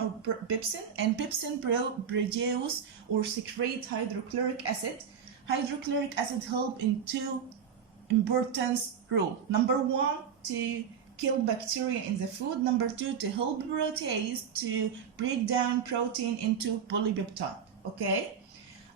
or pepsin, and pepsin produce or secrete hydrochloric acid. Hydrochloric acid help in two important roles. Number one, to kill bacteria in the food. Number two, to help protease to break down protein into polypeptide. Okay.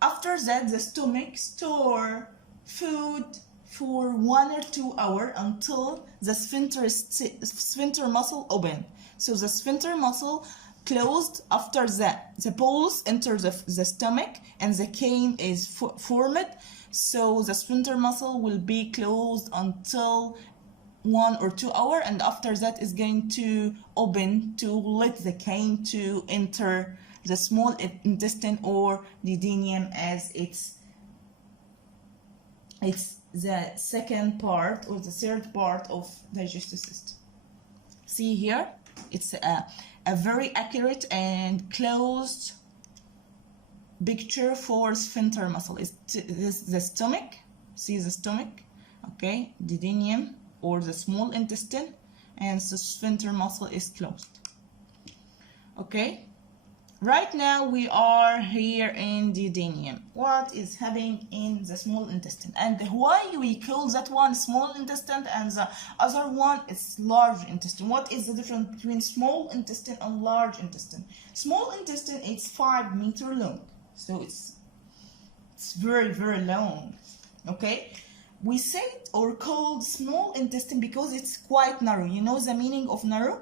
After that, the stomach store food for 1 or 2 hours until the sphincter muscle open. So the sphincter muscle closed. After that, the bolus enters the stomach and the cane is formed. So the sphincter muscle will be closed until 1 or 2 hours, and after that is going to open to let the cane to enter the small intestine or duodenum, as it's the second part or the third part of digestive system. See here, it's a very accurate and closed picture for sphincter muscle. It's the stomach. See the stomach, okay, duodenum or the small intestine, and the sphincter muscle is closed. Okay. Right now we are here in duodenum. What is happening in the small intestine, and why we call that one small intestine and the other one is large intestine? What is the difference between small intestine and large intestine? Small intestine is 5 meters long, so it's very, very long. Okay, we say it or called small intestine because it's quite narrow. You know the meaning of narrow?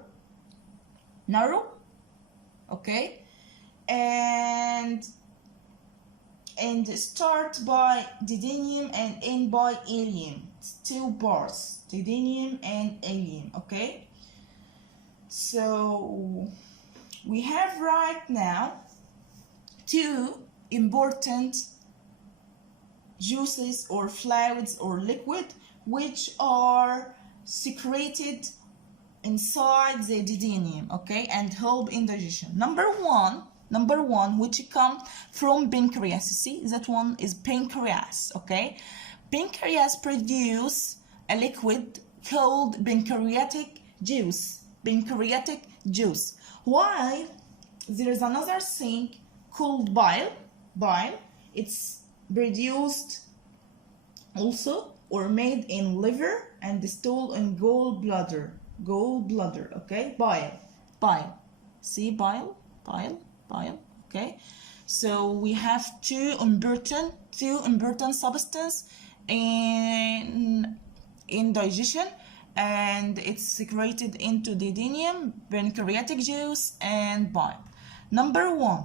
Narrow, okay. And start by duodenum and end by ileum. It's 2 parts, duodenum and ileum. Okay, so we have right now 2 important juices or fluids or liquid which are secreted inside the duodenum, okay, and help in digestion. Number one, which come from pancreas. You see, that one is pancreas, okay. Pancreas produce a liquid called pancreatic juice. While there is another thing called bile. It's produced also or made in liver and stored in gallbladder, okay. Bile, see, bile, okay. So we have two important substances in digestion, and it's secreted into duodenum, pancreatic juice and bile. Number one,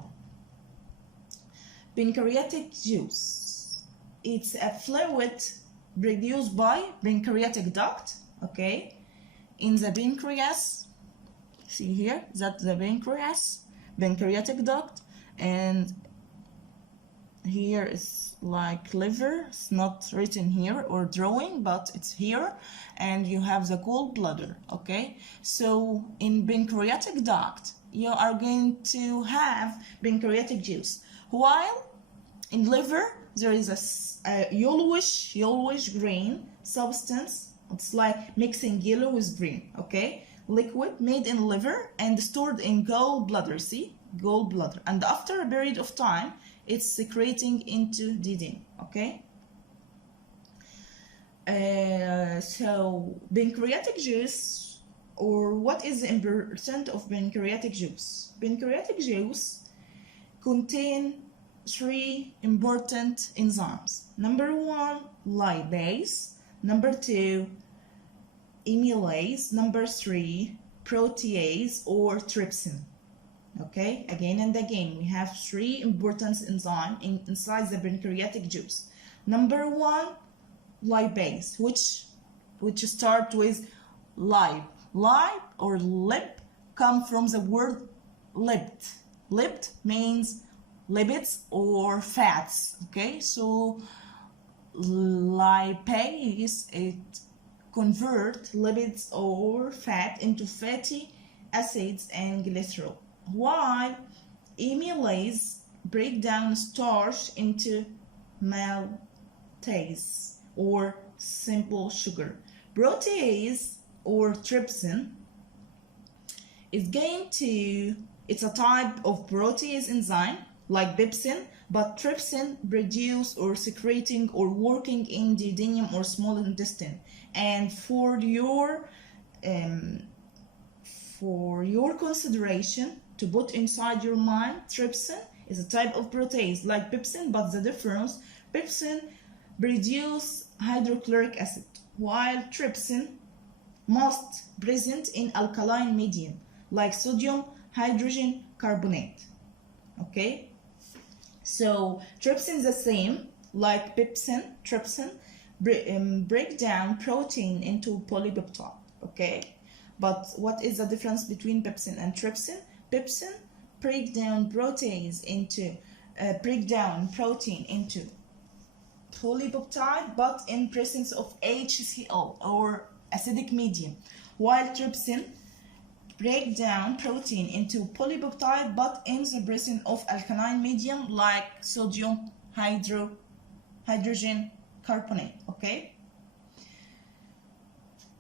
pancreatic juice. It's a fluid produced by pancreatic duct, okay, in the pancreas. See here, that's the pancreatic duct, and here is like liver. It's not written here or drawing, but it's here, and you have the gallbladder, okay. So in pancreatic duct you are going to have pancreatic juice, while in liver there is a yellowish green substance. It's like mixing yellow with green, okay, liquid made in liver and stored in gallbladder. See, gallbladder, and after a period of time it's secreting into duodenum, okay. So pancreatic juice, or what is the importance of pancreatic juice? Pancreatic juice contain 3 important enzymes. Number 1, lipase. Number 2, amylase. Number 3, protease or trypsin. Okay, again and again we have 3 important enzymes inside the pancreatic juice. Number 1, lipase, which start with lip or lip, come from the word lipt. Lipt means lipids or fats, okay. So lipase, it convert lipids or fat into fatty acids and glycerol, while amylase break down starch into maltase or simple sugar. Protease or trypsin is going to It's a type of protease enzyme like pepsin, but trypsin produce or secreting or working in the duodenum or small intestine. And for your consideration to put inside your mind, trypsin is a type of protease like pepsin, but the difference, pepsin produce hydrochloric acid, while trypsin most present in alkaline medium like sodium hydrogen carbonate. Okay, so trypsin is the same like pepsin. Trypsin break down protein into polypeptide. Okay, but what is the difference between pepsin and trypsin? Pepsin break down protein into polypeptide, but in presence of HCl or acidic medium, while trypsin break down protein into polypeptide, but in the presence of alkaline medium like sodium hydrogen carbonate. Okay,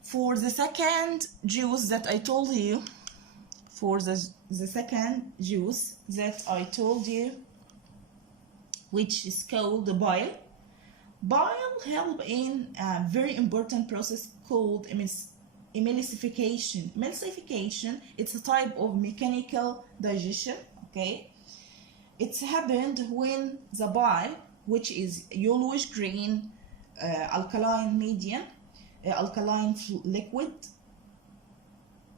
for the second juice that I told you, which is called the bile help in a very important process called emulsification. Emulsification, it's a type of mechanical digestion. Okay, it's happened when the bile, which is yellowish green alkaline medium, alkaline liquid,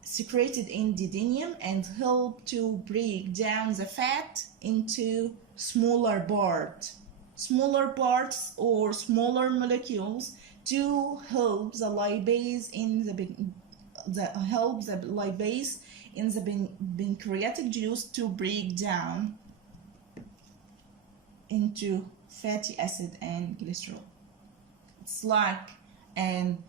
secreted in the duodenum and help to break down the fat into smaller parts or smaller molecules to help the lipase in the pancreatic juice to break down into fatty acid and cholesterol. It's like an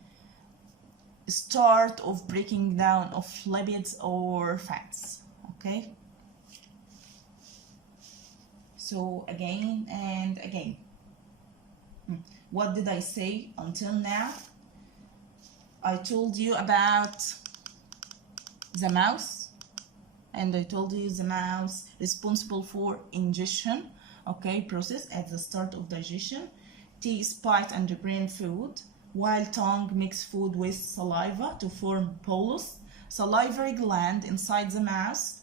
start of breaking down of lipids or fats. Okay, so again and again, what did I say until now? I told you about the mouse, and I told you the mouse responsible for ingestion, okay, process at the start of digestion. Teeth, spite, and brain food, while tongue mix food with saliva to form bolus. Salivary gland inside the mouse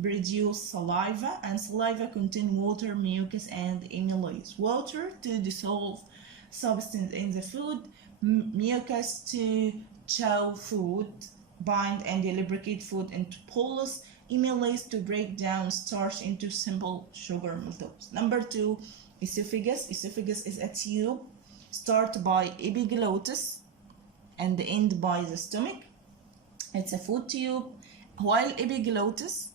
produce saliva, and saliva contain water, mucus, and amylase. Water to dissolve substance in the food, mucus to chew food, bind and lubricate food into bolus, amylase to break down starch into simple sugar maltose. Number 2, esophagus. Esophagus is a tube, start by epiglottis and end by the stomach. It's a food tube, while epiglottis,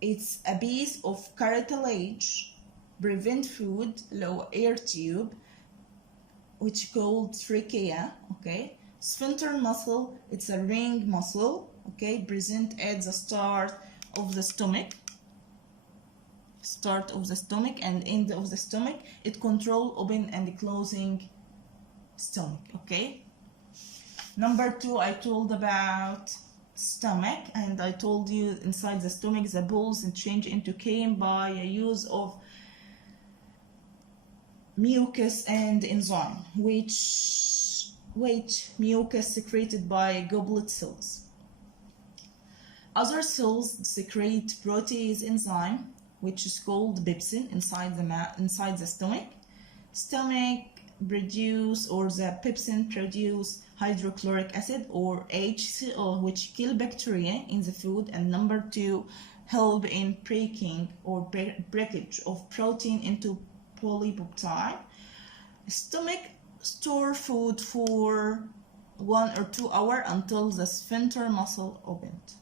it's a piece of cartilage prevent food, lower air tube, which called trachea. Okay, sphincter muscle, it's a ring muscle, okay, present at the start of the stomach and end of the stomach. It control open and closing stomach. Okay, number 2, I told about stomach, and I told you inside the stomach the balls change into chyme by a use of mucus and enzyme, which mucus secreted by goblet cells. Other cells secrete protease enzyme, which is called pepsin, inside the stomach. Stomach produce, or the pepsin produce hydrochloric acid or HCl, which kill bacteria in the food. And number 2, help in breaking or breakage of protein into polypeptide. Stomach store food for 1 or 2 hours until the sphincter muscle opened.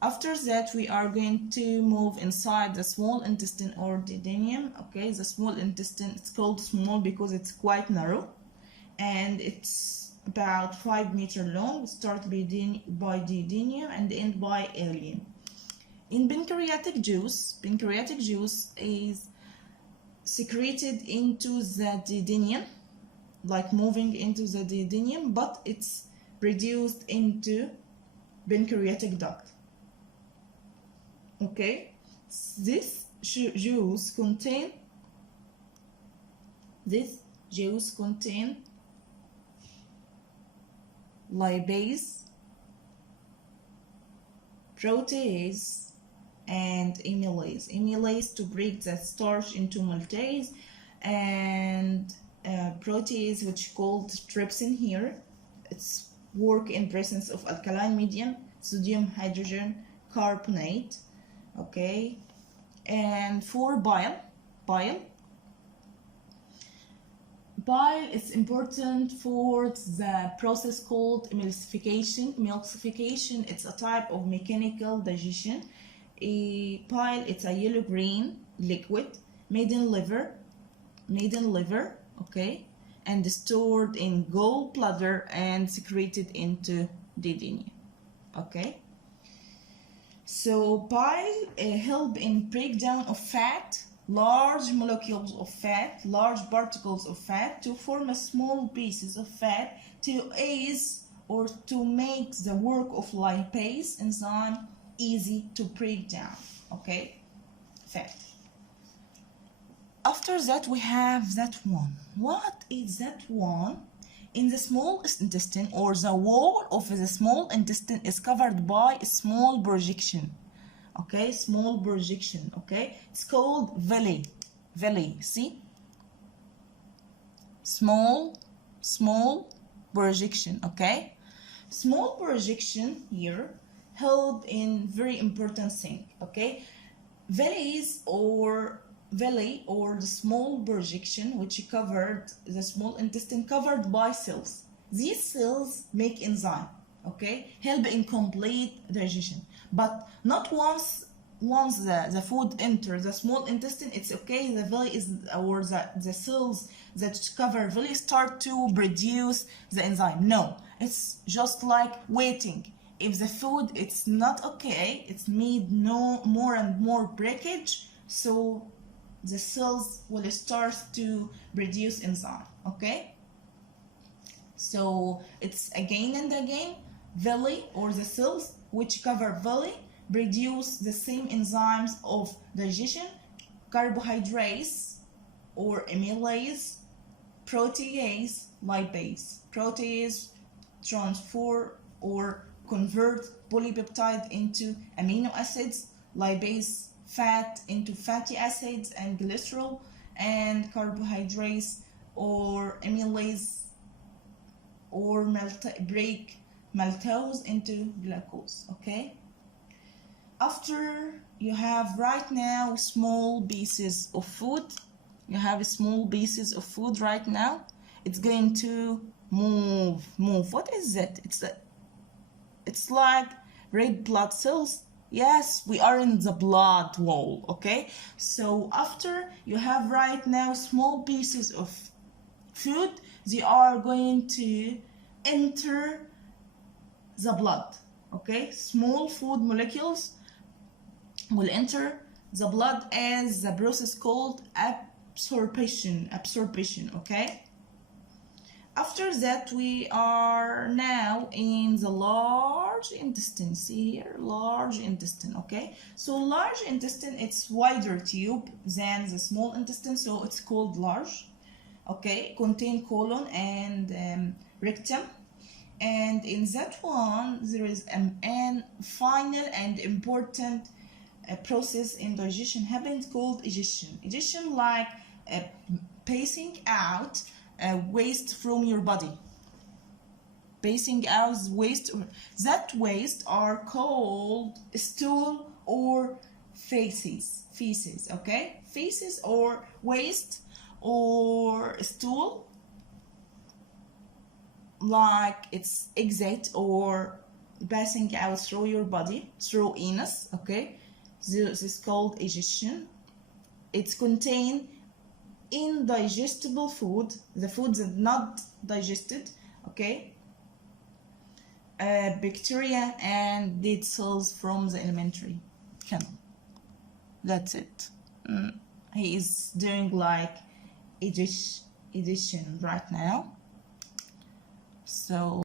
After that, we are going to move inside the small intestine or duodenum. Okay, the small intestine, it's called small because it's quite narrow and it's about 5 meters long. Start by duodenum and end by ileum. In pancreatic juice is secreted into the duodenum, like moving into the duodenum, but it's produced into pancreatic duct. Okay, this juice contain lipase, protease, and amylase. Amylase to break the starch into maltase, and protease, which called trypsin here. It's work in presence of alkaline medium, sodium hydrogen carbonate. Okay, and for bile is important for the process called emulsification. Emulsification, it's a type of mechanical digestion. Bile, it's a yellow-green liquid made in liver, okay, and stored in gallbladder and secreted into duodenum. Okay, so bile help in breakdown of fat, large molecules of fat, large particles of fat, to form a small pieces of fat to ease or to make the work of lipase enzyme easy to break down. Okay, fat. After that we have that one. What is that one? In the small intestine, or the wall of the small intestine is covered by a small projection. Okay, small projection. Okay, it's called villi. See, small projection. Okay, small projection here held in very important thing. Okay, villi or the small projection, which covered the small intestine, covered by cells. These cells make enzyme, okay, help in complete digestion, but not once the food enters the small intestine, it's okay, the villi is, or the cells that cover villi start to produce the enzyme. No, it's just like waiting. If the food it's not okay, it's made no more and more breakage, so the cells will start to produce enzyme. Okay, so it's again and again, villi or the cells which cover villi produce the same enzymes of digestion: carbohydrates or amylase, protease, lipase. Protease transfer or convert polypeptide into amino acids, lipase fat into fatty acids and glycerol, and carbohydrates or amylase or break maltose into glucose. Okay, after you have right now small pieces of food, right now, it's going to move. What is it? It's like red blood cells. Yes, we are in the blood wall. Okay, so after you have right now small pieces of food, they are going to enter the blood. Okay, small food molecules will enter the blood as the process called absorption. Okay, after that we are now in the large intestine. See here, large intestine. Okay, so large intestine, it's wider tube than the small intestine, so it's called large. Okay, contain colon and rectum, and in that one there is an final and important process in digestion happens called egestion. Egestion, like passing out waste from your body. Passing out waste. That waste are called stool or feces. Okay, feces or waste or stool, like it's exit or passing out through your body, through anus. Okay, this is called egestion. It's contained indigestible food, the food that not digested. Okay, bacteria and dead cells from the alimentary canal. That's it. He is doing like egestion right now. So